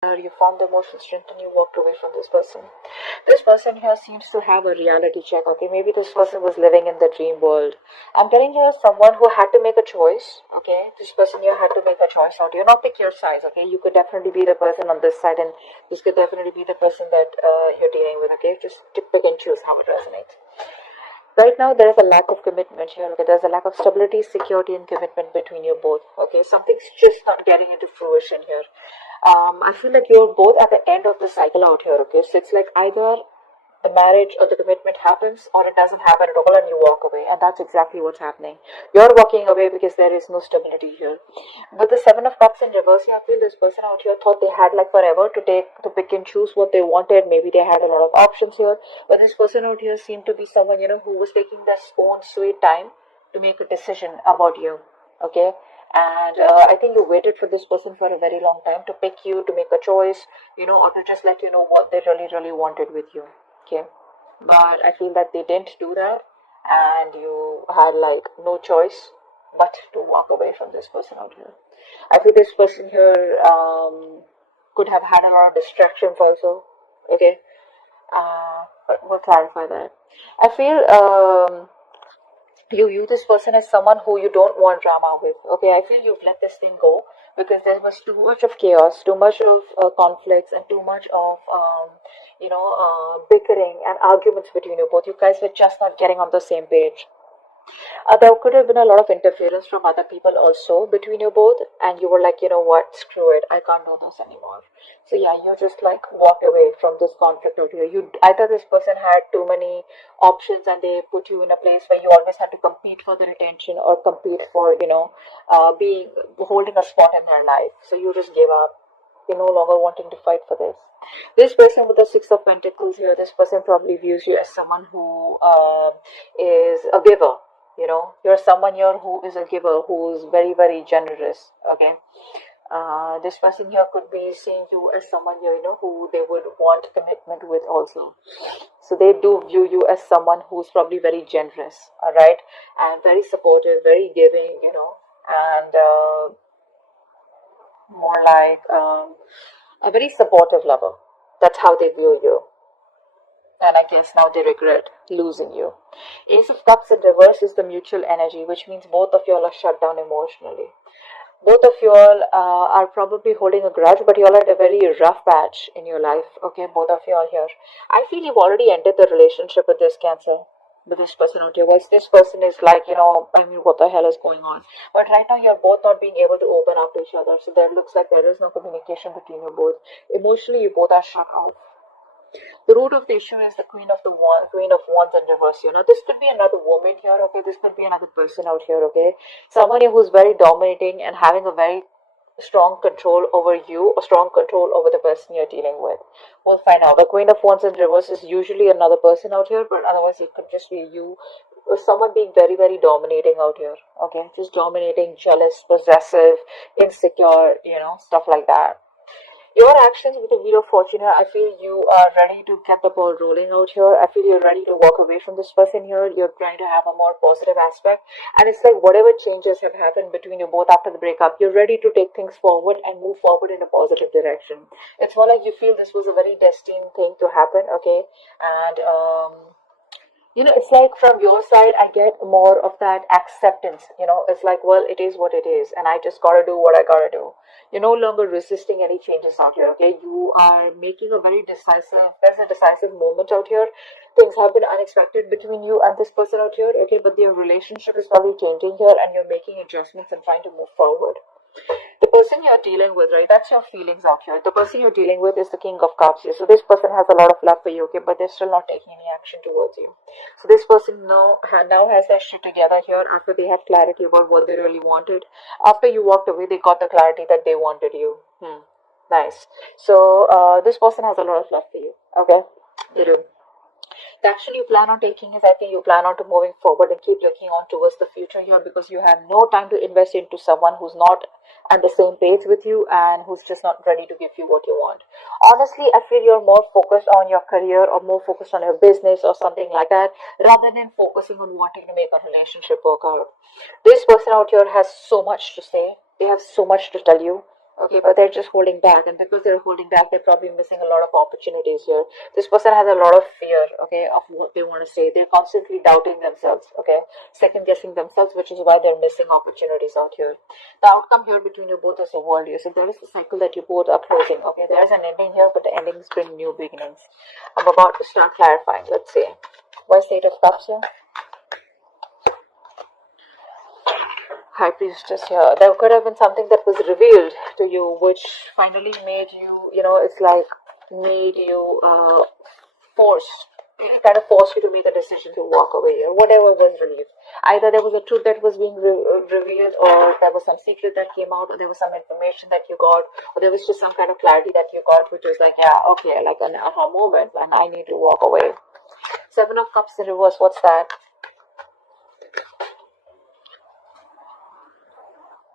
You found the emotional strength and you walked away from this person. This person here seems to have a reality check. Okay, maybe this person was living in the dream world. I'm telling you, someone who had to make a choice. Okay, this person here had to make a choice out. You're not pick your size. Okay, you could definitely be the person on this side, and this could definitely be the person that you're dealing with. Okay, just pick and choose how it resonates. Right now, there is a lack of commitment here. Okay, there's a lack of stability, security, and commitment between you both. Okay, something's just not getting into fruition here. I feel like you're both at the end of the cycle out here. Okay, so it's like either the marriage or the commitment happens, or it doesn't happen at all, and you walk away. And that's exactly what's happening. You're walking away because there is no stability here. With the Seven of Cups in reverse, I feel this person out here thought they had like forever to pick and choose what they wanted. Maybe they had a lot of options here, but this person out here seemed to be someone who was taking their own sweet time to make a decision about you. Okay, and I think you waited for this person for a very long time to pick you, to make a choice, or to just let you know what they really, really wanted with you. Okay, but I feel that they didn't do that, and you had like no choice but to walk away from this person out here. I feel this person here could have had a lot of distractions also. Okay, but we'll clarify that. I feel you view this person as someone who you don't want drama with. Okay, I feel you've let this thing go because there was too much of chaos, too much of conflicts, and too much of bickering and arguments between you both. You guys were just not getting on the same page. There could have been a lot of interference from other people also between you both, and you were like, you know what, screw it, I can't do this anymore. So yeah, you just like walked away from this conflict out here. You either this person had too many options and they put you in a place where you always had to compete for their attention or compete for being holding a spot in their life. So you just gave up. You're no longer wanting to fight for this. This person with the Six of Pentacles here, this person probably views you as someone who is a giver. You're someone here who is a giver, who's very, very generous. Okay, this person here could be seeing you as someone here, who they would want commitment with also. So they do view you as someone who's probably very generous, all right, and very supportive, very giving, and more like a very supportive lover. That's how they view you. And I guess now they regret losing you. Ace of Cups in reverse is the mutual energy, which means both of y'all are shut down emotionally. Both of y'all are probably holding a grudge, but y'all had a very rough patch in your life. Okay, both of y'all here. I feel you've already ended the relationship with this Cancer, with this person out here. Whilst this person is like, I mean, what the hell is going on? But right now, you're both not being able to open up to each other. So there looks like there is no communication between you both. Emotionally, you both are shut off. The root of the issue is the Queen of Wands in reverse. This could be another woman here. Okay, this could be another person out here. Okay, someone who's very dominating and having a very strong control over you or strong control over the person you're dealing with. We'll find out. The Queen of Wands in reverse is usually another person out here, but otherwise it could just be you or someone being very, very dominating out here. Okay, just dominating, jealous, possessive, insecure, stuff like that. Your actions with the Wheel of Fortune here, I feel you are ready to get the ball rolling out here. I feel you're ready to walk away from this person here. You're trying to have a more positive aspect. And it's like whatever changes have happened between you both after the breakup, you're ready to take things forward and move forward in a positive direction. It's more like you feel this was a very destined thing to happen, okay? And it's like from your side, I get more of that acceptance. It's like, well, it is what it is, and I just gotta do what I gotta do. You're no longer resisting any changes out here, okay? You are making a very there's a decisive moment out here. Things have been unexpected between you and this person out here, okay? But your relationship is probably changing here, and you're making adjustments and trying to move forward. The person you're dealing with, right? That's your feelings out here. The person you're dealing with is the King of Cups here. So this person has a lot of love for you, okay? But they're still not taking any action towards you. So this person now has their shit together here after they had clarity about what they really wanted. After you walked away, they got the clarity that they wanted you. Nice. So this person has a lot of love for you, okay? They do. The action you plan on taking is, I think you plan on to moving forward and keep looking on towards the future here, because you have no time to invest into someone who's not at the same page with you and who's just not ready to give you what you want. Honestly, I feel you're more focused on your career or more focused on your business or something like that, rather than focusing on wanting to make a relationship work out. This person out here has so much to say. They have so much to tell you. Okay, but they're just holding back, and because they're holding back, they're probably missing a lot of opportunities here. This person has a lot of fear, okay, of what they want to say. They're constantly doubting themselves, okay, second guessing themselves, which is why they're missing opportunities out here. The outcome here between you both is a world. So there is a cycle that you both are closing, okay. There's an ending here, but the endings bring new beginnings. I'm about to start clarifying. Let's see. Why Eight of Cups here? High Priestess here. There could have been something that was revealed to you, which finally made you, it's like made you forced, it kind of forced you to make a decision to walk away or whatever was relieved. Either there was a truth that was being revealed, or there was some secret that came out, or there was some information that you got, or there was just some kind of clarity that you got, which was like, yeah, okay, like an aha moment, and I need to walk away. Seven of Cups in reverse, what's that?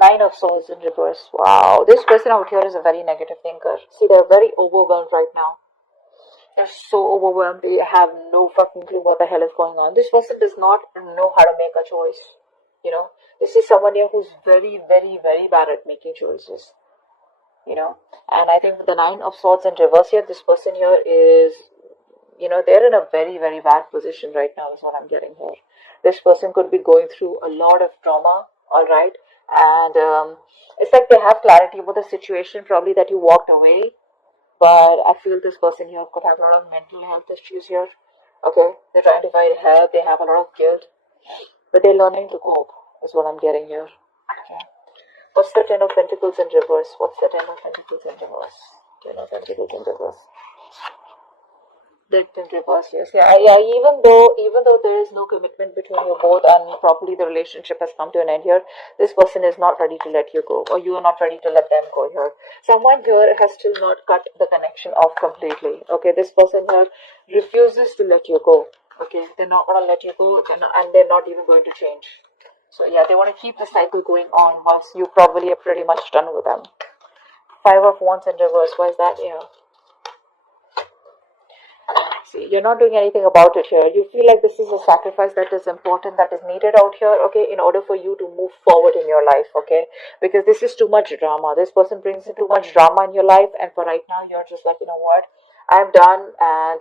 Nine of Swords in reverse. Wow, this person out here is a very negative thinker. See, they're very overwhelmed right now. They're so overwhelmed, they have no fucking clue what the hell is going on. This person does not know how to make a choice. This is someone here who's very, very, very bad at making choices. And I think with the Nine of Swords in reverse here, this person here is, they're in a very, very bad position right now, is what I'm getting here. This person could be going through a lot of trauma, alright? And it's like they have clarity about the situation, probably that you walked away. But I feel this person here could have a lot of mental health issues here. Okay, they're trying to find help, they have a lot of guilt, but they're learning to cope, is what I'm getting here. Okay. What's the Ten of Pentacles in reverse? What's the Ten of Pentacles in reverse? Ten of Pentacles in reverse. That in reverse, yes. Yeah, even though there is no commitment between you both and probably the relationship has come to an end here, this person is not ready to let you go, or you are not ready to let them go here. Someone here has still not cut the connection off completely. Okay, this person here refuses to let you go. Okay, they're not gonna let you go, and they're not even going to change. So yeah, they want to keep the cycle going on once you probably are pretty much done with them. Five of Wands in reverse. Why is that? Yeah. See, you're not doing anything about it here. You feel like this is a sacrifice that is important, that is needed out here, okay, in order for you to move forward in your life, okay? Because this is too much drama. This person brings in too much drama in your life, and for right now, you're just like, you know what? I'm done, and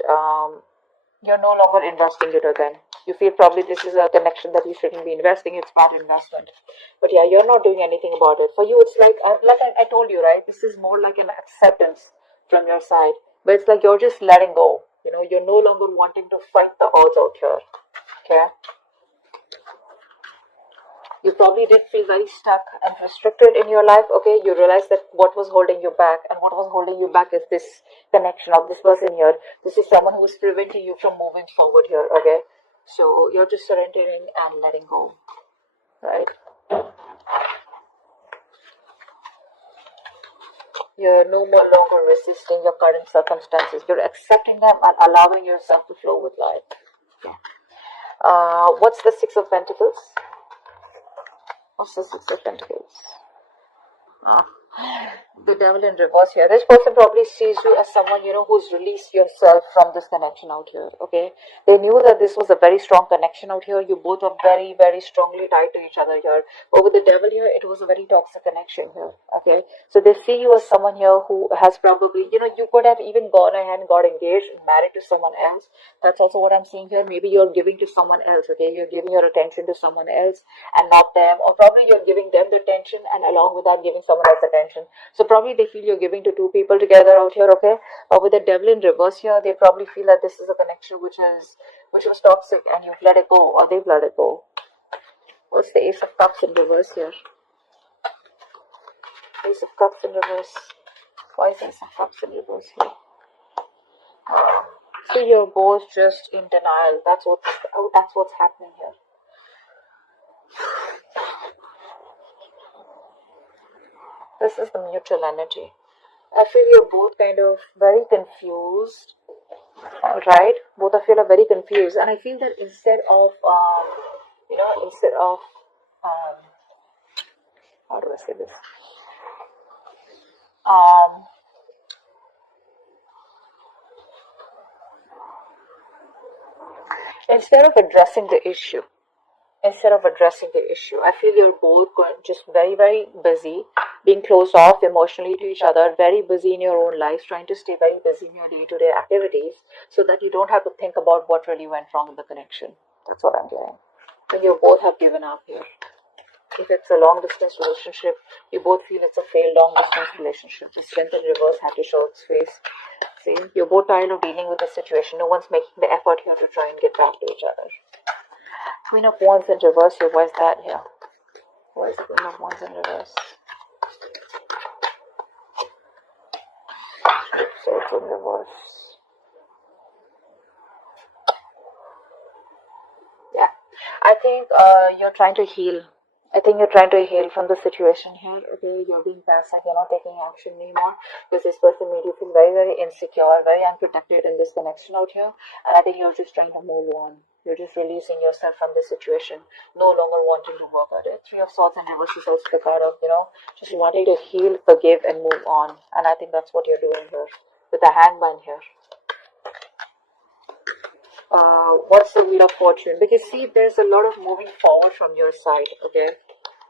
you're no longer investing it again. You feel probably this is a connection that you shouldn't be investing. It's bad investment. But yeah, you're not doing anything about it. For you, it's like I told you, right? This is more like an acceptance from your side. But it's like you're just letting go. You're no longer wanting to fight the odds out here. Okay? You probably did feel very stuck and restricted in your life. Okay? You realize that what was holding you back, and what was holding you back is this connection of this person here. This is someone who is preventing you from moving forward here. Okay? So you're just surrendering and letting go. Right? You're no longer resisting your current circumstances. You're accepting them and allowing yourself to flow with life. Yeah. What's the Six of Pentacles? What's the Six of Pentacles? The Devil in reverse here. This person probably sees you as someone, who's released yourself from this connection out here. Okay, they knew that this was a very strong connection out here. You both are very, very strongly tied to each other here. But with the Devil here, it was a very toxic connection here. Okay, so they see you as someone here who has probably, you could have even gone ahead and got engaged and married to someone else. That's also what I'm seeing here. Maybe you're giving to someone else. Okay, you're giving your attention to someone else and not them, or probably you're giving them the attention and along with that giving someone else attention. So probably they feel you're giving to two people together out here, okay? But with the Devil in reverse here, they probably feel that this is a connection which was toxic, and you've let it go, or they've let it go. What's the Ace of Cups in reverse here? Ace of Cups in reverse. Why is Ace of Cups in reverse here? So you're both just in denial. That's what's happening here. This is the mutual energy. I feel you're both kind of very confused. Alright? Both of you are very confused. And I feel that instead of how do I say this? Instead of addressing the issue, I feel you're both just very, very busy being closed off emotionally to each other, very busy in your own lives, trying to stay very busy in your day-to-day activities so that you don't have to think about what really went wrong in the connection. That's what I'm getting. And you both have given up here. If it's a long-distance relationship, you both feel it's a failed long-distance relationship. The strength in reverse had to show its face. See, you're both tired of dealing with the situation. No one's making the effort here to try and get back to each other. Queen of Wands in reverse here. Why is that here? Why is the Queen of Wands in reverse? So from reverse. Yeah, I think you're trying to heal. I think you're trying to heal from the situation here. Okay, you're being passive. You're not taking action anymore because this person made you feel very, very insecure, very unprotected in this connection out here. And I think you're just trying to move on. You're just releasing yourself from this situation, no longer wanting to work at it. Three of Swords in reverse is also the card of, just wanting to heal, forgive, and move on. And I think that's what you're doing here with the Hangman here. What's the Wheel of Fortune? Because see, there's a lot of moving forward from your side, okay?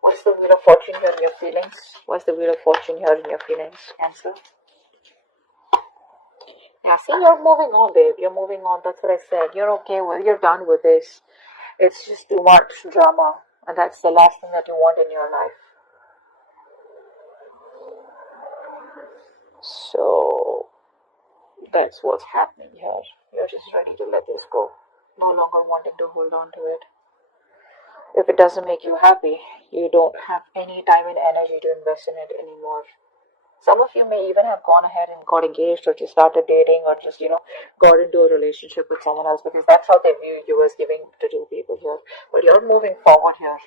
What's the Wheel of Fortune here in your feelings? What's the Wheel of Fortune here in your feelings, Cancer? Yeah, see, you're moving on, babe. You're moving on. That's what I said. You're okay with, you're done with this. It's just too much drama. And that's the last thing that you want in your life. So, that's what's happening here. You're just ready to let this go. No longer wanting to hold on to it. If it doesn't make you happy, you don't have any time and energy to invest in it anymore. Some of you may even have gone ahead and got engaged or just started dating or just, got into a relationship with someone else because that's how they view you as giving to two people here. But you're moving forward here.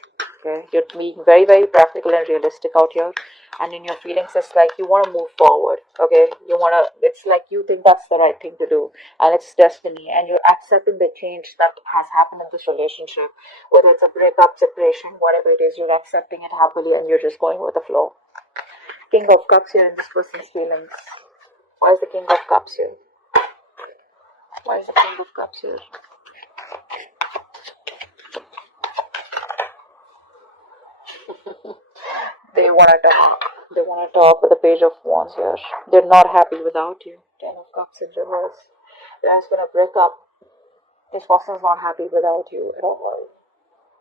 Okay? You're being very, very practical and realistic out here. And in your feelings, it's like you want to move forward. Okay? It's like you think that's the right thing to do. And it's destiny. And you're accepting the change that has happened in this relationship. Whether it's a breakup, separation, whatever it is, you're accepting it happily and you're just going with the flow. King of Cups here in this person's feelings. Why is the King of Cups here? Why is the King of Cups here? They want to talk. They want to talk with the Page of Wands here. They're not happy without you. Ten of Cups in reverse. There's been a breakup. This person's not happy without you at all.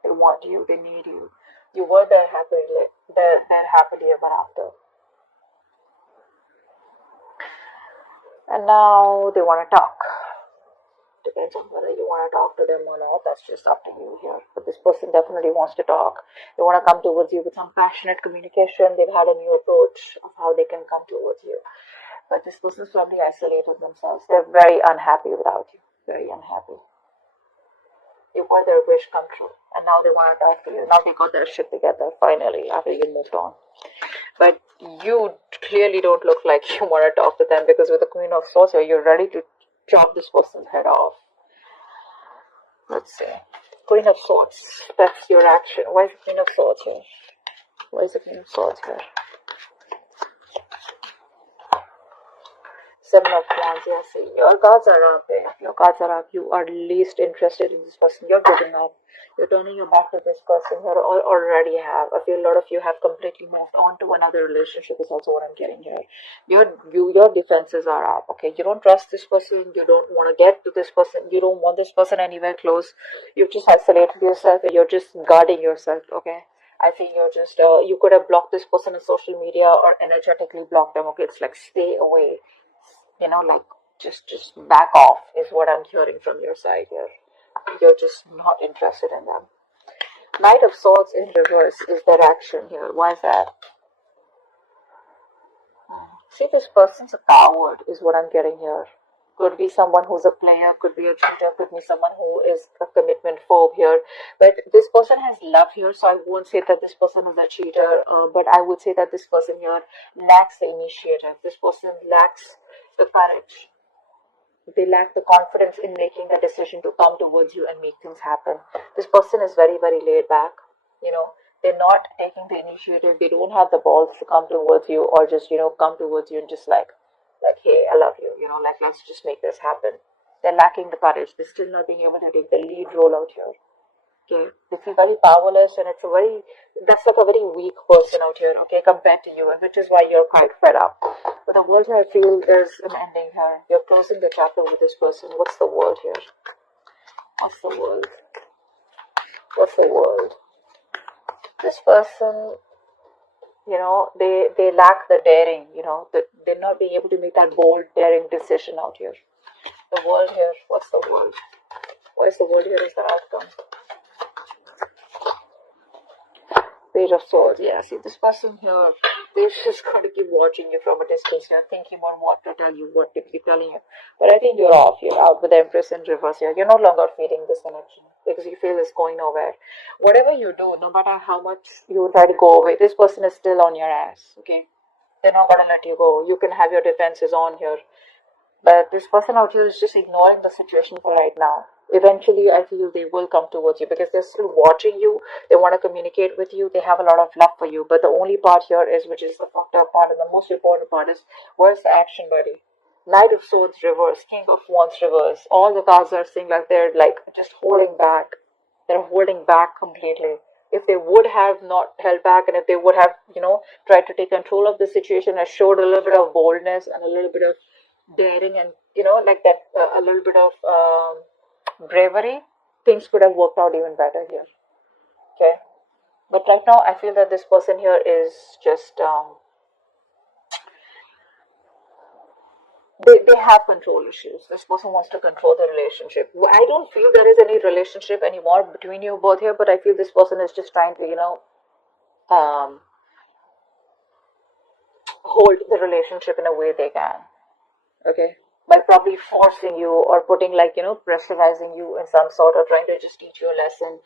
They want you. They need you. You were there happily. They're happily ever after. And now they want to talk. Depends on whether you want to talk to them or not. That's just up to you here. But this person definitely wants to talk. They want to come towards you with some passionate communication. They've had a new approach of how they can come towards you. But this person's probably isolated themselves. They're very unhappy without you. Very unhappy. You were their wish come true. And now they want to talk to you. Now they got their shit together finally after you moved on. But you clearly don't look like you want to talk to them because with the Queen of Swords here, you're ready to chop this person's head off. Let's see. Queen of Swords. That's your action. Why is the Queen of Swords here? Why is the Queen of Swords here? Seven of Wands. Yeah, see, your cards are up there. Your cards are up. You are least interested in this person. You're giving up. You're turning your back to this person. You already have. I feel a lot of you have completely moved on to another relationship is also what I'm getting here. Your defenses are up. Okay, you don't trust this person. You don't want to get to this person. You don't want this person anywhere close. You've just isolated yourself and you're just guarding yourself. Okay. I think you're just, you could have blocked this person on social media or energetically blocked them. Okay, it's like stay away. Just back off is what I'm hearing from your side here. You're just not interested in them. Knight of Swords in reverse is their action here. Why is that? See, this person's a coward is what I'm getting here. Could be someone who's a player, could be a cheater, could be someone who is a commitment phobe here. But this person has love here, so I won't say that this person is a cheater, but I would say that this person here lacks the initiative. This person lacks the courage. They lack the confidence in making the decision to come towards you and make things happen. This person is very, very laid back. They're not taking the initiative. They don't have the balls to come towards you or just, come towards you and just like, hey, I love you, let's just make this happen. They're lacking the courage. They're still not being able to take the lead role out here. Okay, they feel very powerless, and that's like a very weak person out here, okay, compared to you, and which is why you're quite fed up. But the world here, I feel there's an ending here. You're closing the chapter with this person. What's the world here? What's the world? What's the world? This person, they lack the daring, they're not being able to make that bold, daring decision out here. The world here, what's the world? Why is the world here is the outcome? Page of Swords. Yeah, see, this person here, they're just going to keep watching you from a distance here, thinking on what to tell you, what to keep telling you. But I think you're off. You're out with the Empress in reverse here. You're no longer feeling this connection because you feel it's going nowhere. Whatever you do, no matter how much you try to go away, this person is still on your ass, okay? They're not going to let you go. You can have your defenses on here. But this person out here is just ignoring the situation for right now. Eventually, I feel they will come towards you because they're still watching you. They want to communicate with you. They have a lot of love for you. But the only part here is, which is the fucked up part and the most important part is, where's the action, buddy? Knight of Swords reverse, King of Wands reverse. All the cards are saying like they're like just holding back. They're holding back completely. If they would have not held back, and if they would have, tried to take control of the situation and showed a little bit of boldness and a little bit of daring and, like that, a little bit of bravery, things could have worked out even better here. Okay. But right now, I feel that this person here is just, they have control issues. This person wants to control the relationship. I don't feel there is any relationship anymore between you both here, but I feel this person is just trying to, hold the relationship in a way they can. Okay. By probably forcing you or putting pressurizing you in some sort, or trying to just teach you a lesson.